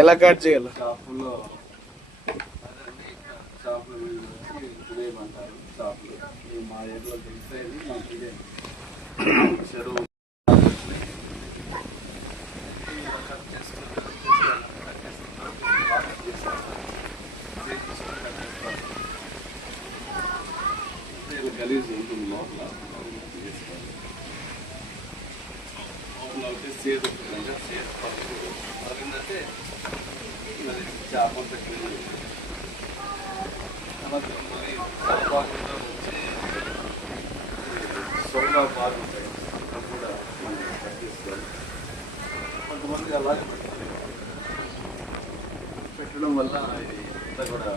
ఎలా కట్ చేయాలి? షాపులో షాపులు ఇదేమంటారు, షాపులు మా ఏరియాలో తెలిసేది మాకు ఇదే చెరువు గలీజ్ ఉంటుంది లోపల అయితే సేదు ఉంటుందంటే సేదు పడుతుందంటే చేప అంతా క్లీన్ వచ్చి సోడా బాగుంటాయి అవి కూడా మనం కట్ చేసుకోవాలి. కొంతమంది అలాగే పెట్టడం వల్ల ఇది అంతా కూడా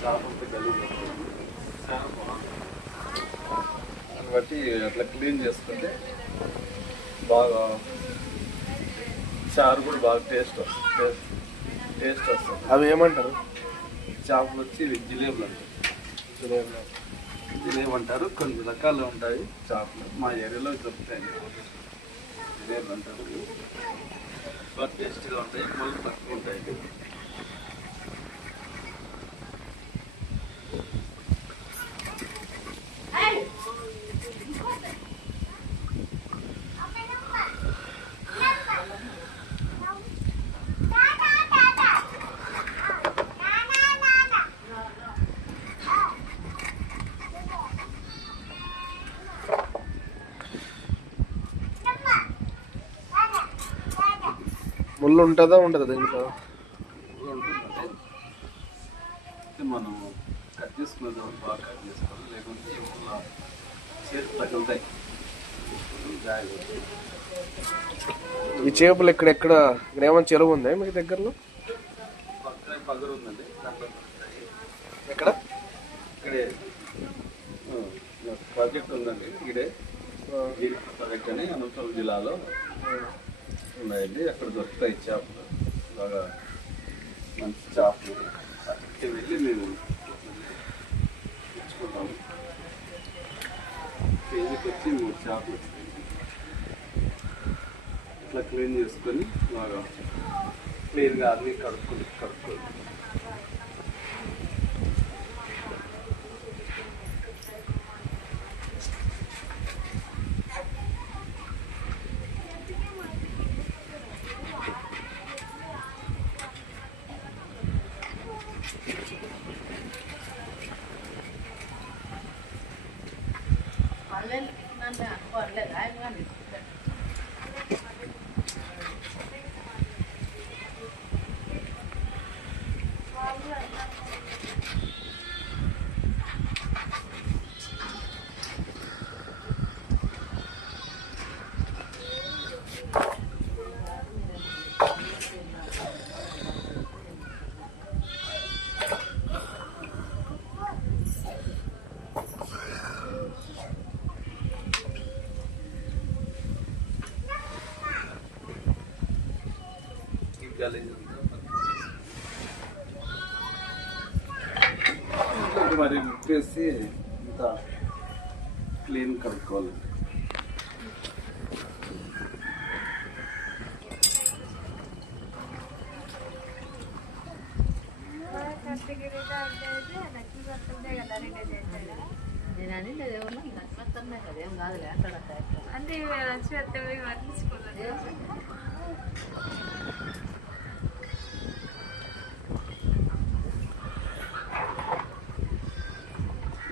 చేప అంతా గలీజ్ అవుతుంది. దాన్ని బట్టి అట్లా క్లీన్ చేసుకుంటే బాగా చారు కూడా బాగా టేస్ట్ వస్తుంది. అవి ఏమంటారు? చేపలు వచ్చి జిలేబులు అంటారు. జిలేబు అంటారు. కొన్ని రకాలు ఉంటాయి చేపలు, మా ఏరియాలో దొరుకుతాయి. జిలేబులు అంటారు. బాగా టేస్ట్గా ఉంటాయి, ముళ్ళు తక్కువ ఉంటాయి. ముళ్ళు ఉంటుందా ఉండదా దీంట్లో? మనం కట్ చేసుకునేది బాగా కట్ చేసుకోవాలి, లేకుంటే చేతి తగులుతాయి. ఈ చేపలు ఇక్కడ ఏమైనా చెరువు ఉందా మీకు దగ్గరలో? పక్కన పగరు ఉందండి, దాంట్లో ఎక్కడ? ఇక్కడే ప్రాజెక్ట్ ఉందండి. ఇక్కడే ప్రాజెక్ట్ అని అనంతపురం జిల్లాలో ఉన్నాయండి. అక్కడ దొరుకుతాయి చేపలు, బాగా మంచి చేపలు. అక్కడికి వెళ్ళి మేము తెచ్చుకుంటాము. కేజీకి వచ్చి 3 చేపలు ఇట్లా క్లీన్ చేసుకొని బాగా క్లీన్గా అన్నీ కడుక్కోవాలి. మరి ఉప్పేసి ఇంత క్లీన్ కడుక్కోవాలి.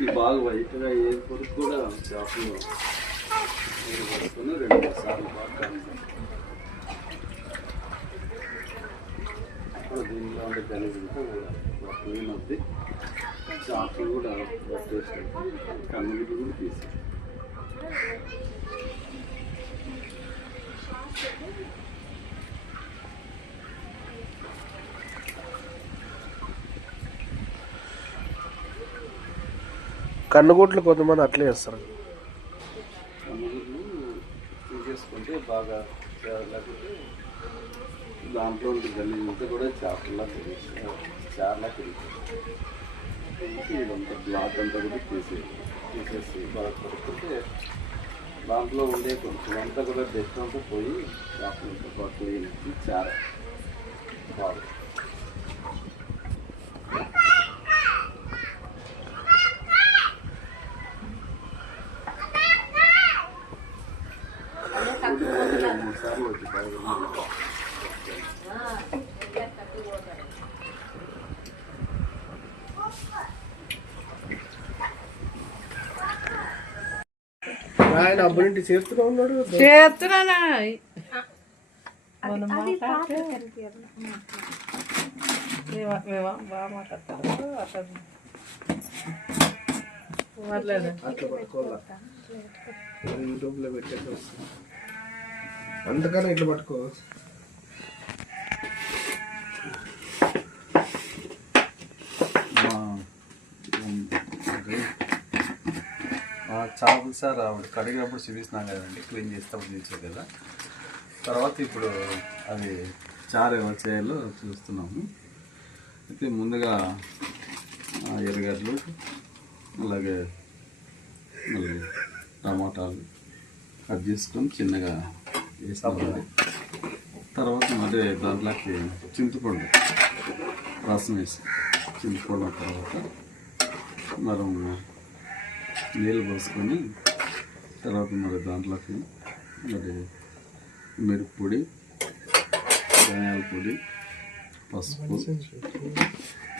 ఈ బాగా వైట్గా ఏ కొరకు కూడా చేపలు నీరు పడుకొని 2-3 సార్లు బాగా కలుగుతాం. దీనిలో ఉండే గలీజంతా కూడా క్లీన్ అవుతుంది. చేపలు కూడా పట్టేసి కన్నులు కూడా తీసి కన్నుగుట్లు కొంతమంది అట్లే చేస్తారు. ఉంటే బాగా లేకపోతే దాంట్లో ఉండే గలీజ్ అంతా కూడా చేపల్లా చార్లా తిరుగుతుంది. ఇదంతా బ్లాక్ అంతా కూడా తీసేసి బాగా కొడుకుంటే దాంట్లో ఉండే కొంచెం అంతా కూడా డస్ట్ అంతా పోయి చేపలంతా బాగా క్లీన్ చార బాగా సార్లు వచ్చి ఆయన అబ్బునింటి చేరుతూనే ఉన్నాడు. చేస్తున్నానా బాగా మాట్లాడతారు అసలు అట్లా పట్టుకోవాలా, యూట్యూబ్లో పెట్టేసి వస్తుంది. అందుకని ఇట్లా పట్టుకో. చేపలు సార్ ఆవిడ కడిగినప్పుడు చూపిస్తున్నాం కదండి, క్లీన్ చేసేటప్పుడు చూసారు కదా. తర్వాత ఇప్పుడు అది చారు ఎలా చేయాలో చూస్తున్నాము. అయితే ముందుగా ఎర్రగడ్డలు, అలాగే మళ్ళీ టమాటాలు కట్ చేసుకొని చిన్నగా వేసుకోవాలి. తర్వాత మళ్ళీ దాంట్లోకి చింతపండు రసం వేసి చింతపండు తర్వాత మనం నీళ్ళు పోసుకొని తర్వాత మరి దాంట్లోకి మరి మిరప్పొడి, ధనియాల పొడి, పసుపు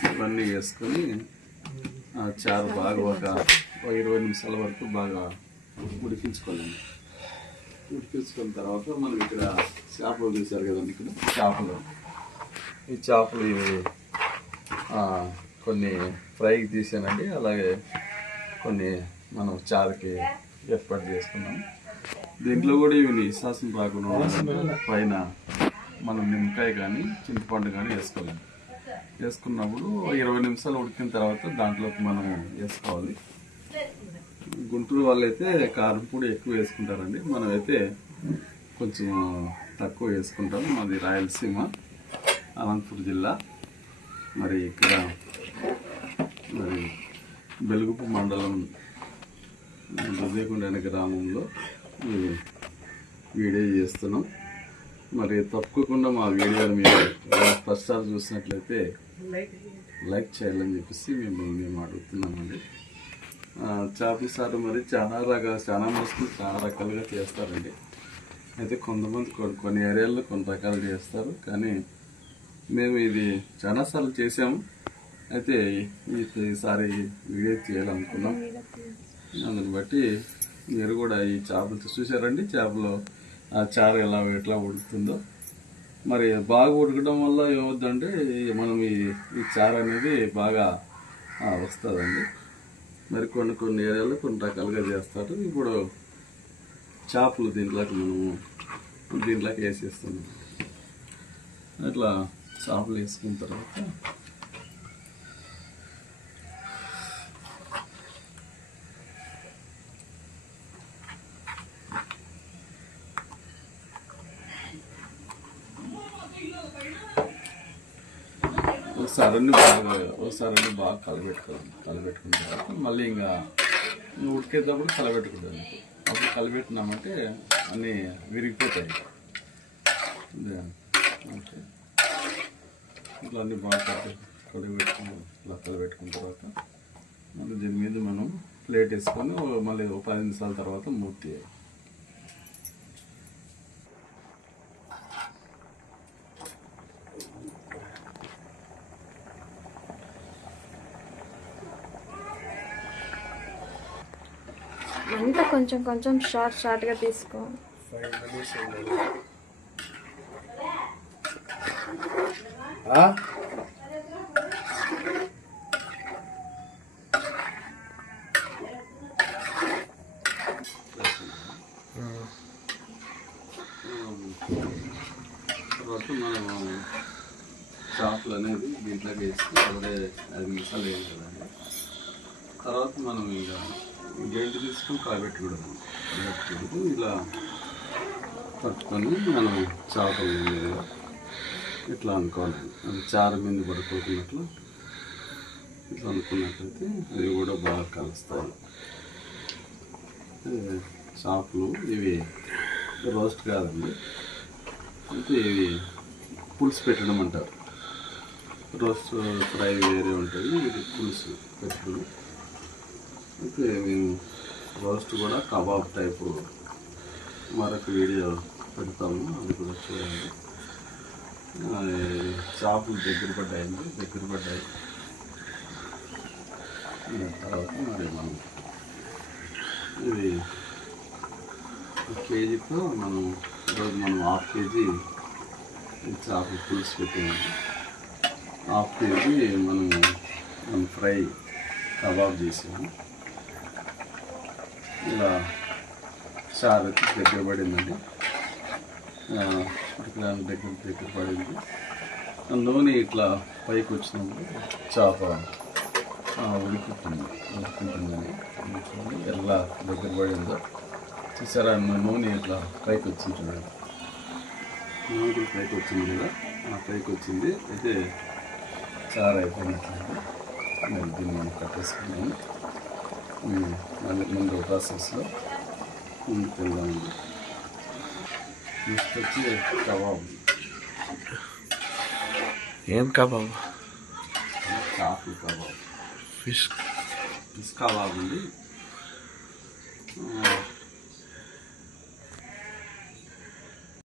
ఇవన్నీ వేసుకొని ఆ చారు బాగా ఒక 20 నిమిషాల వరకు బాగా ఉడికించుకోవాలండి. ఉడికించుకున్న తర్వాత మనం ఇక్కడ చేపలు చూసారు కదండి, ఇక్కడ చేపలు, ఈ చేపలు ఇవి కొన్ని ఫ్రైకి తీసానండి, అలాగే కొన్ని మనం చారుకి ఏర్పాటు చేసుకున్నాం. దీంట్లో కూడా ఇవి నిశ్వాసం రాకుండా పైన మనం నిమ్మకాయ కానీ చింతపండు కానీ వేసుకోవాలి. వేసుకున్నప్పుడు 20 నిమిషాలు ఉడికిన తర్వాత దాంట్లోకి మనం వేసుకోవాలి. గుంటూరు వాళ్ళైతే కారం పొడి ఎక్కువ వేసుకుంటారండి, మనమైతే కొంచెం తక్కువ వేసుకుంటాం. మాది రాయలసీమ, అనంతపురం జిల్లా. మరి ఇక్కడ మరి బెలుగుపు మండలం దుద్దేకొండ గ్రామంలో వీడియో చేస్తున్నాం. మరి తప్పకుండా మా వీడియోని మీరు ఫస్ట్ సార్ చూసినట్లయితే లైక్ చేయాలని చెప్పేసి మేము అడుగుతున్నామండి. చేపల సారు మరి చాలా మస్తులు చాలా రకాలుగా చేస్తారండి. అయితే కొంతమంది కొన్ని ఏరియాల్లో కొన్ని రకాలు చేస్తారు, కానీ మేము ఇది చాలాసార్లు చేసాము. అయితే ఈసారి వీడియో చేయాలనుకున్నాం. అందుని బట్టి మీరు కూడా ఈ చేపలు చూసారండి, చేపలు ఆ చారు ఎట్లా ఉడుకుతుందో. మరి బాగా ఉడకడం వల్ల ఏమవుతుందంటే మనం ఈ చారు అనేది బాగా వస్తుందండి. మరి కొన్ని ఏరియాలో కొన్ని రకాలుగా చేస్తారు. ఇప్పుడు చేపలు దీంట్లోకి వేసేస్తున్నాం. అట్లా చేపలు వేసుకున్న తర్వాత ఒకసారి బాగా కలబెట్టుకున్న తర్వాత మళ్ళీ ఇంకా ఉడికేటప్పుడు కలబెట్టుకుంటాను. అప్పుడు కలిపెట్టినామంటే అన్నీ విరిగిపోతాయి. అంటే ఇట్లా అన్నీ బాగా కలబెట్టుకున్న తర్వాత మళ్ళీ దీని మీద మనం ప్లేట్ వేసుకొని మళ్ళీ 10 నిమిషాల తర్వాత మూర్తి అంతా కొంచెం కొంచెం షార్ట్గా తీసుకో. తర్వాత మనం చేపలు అనేది దీంట్లోకి వేసి అప్పుడే 5 నిమిషాలు వేయాలి కదండి. తర్వాత మనం ఇంకా గేంటి తీసుకొని కలబెట్టకూడదు. ఇలా పట్టుకొని మనం చేపల మీద ఇట్లా అనుకోవాలి. అది చారు మీద పడుకోకున్నట్లు ఇట్లా అనుకున్నట్లయితే అవి కూడా బాగా కలుస్తాయి. చేపలు ఇవి రోస్ట్ కాదండి, అంటే ఇవి పులుసు పెట్టడం అంటారు. రోస్ట్ ఫ్రై వేరే ఉంటుంది, ఇది పులుసు పెట్టడం. అయితే మేము రోస్ట్ కూడా కబాబ్ టైపు మరొక వీడియో పెడతాము, అది కూడా చూడండి. చేపలు దగ్గర పడ్డాయి. తర్వాత మరి మనం ఇది కేజీతో ఈరోజు మనం 1/2 కేజీ చేపల పులుసు పెట్టాము. 1/2 కేజీ మనం ఫ్రై కబాబ్ చేసాము. ఇలా చారు దగ్గర పడిందండి, దగ్గర పడింది. నూనె ఇట్లా పైకి వచ్చినప్పుడు చేప ఉడుకుంటుందని ఎలా దగ్గర పడిందో చూసారా. నూనె ఇట్లా పైకి వచ్చింది చూడండి, నూనె పైకి వచ్చింది కదా, పైకి వచ్చింది. అయితే చారు అయిపోయినట్లయితే నేను దీన్ని మనం కట్టేసుకున్నాను. మళ్ళీ ముందు ప్రాసెస్లో ముందుకు వెళ్దామండి. నెక్స్ట్ వచ్చి కబాబ్. ఏం కబాబ్? చేపల కబాబ్, ఫిష్ కబాబ్ అండి.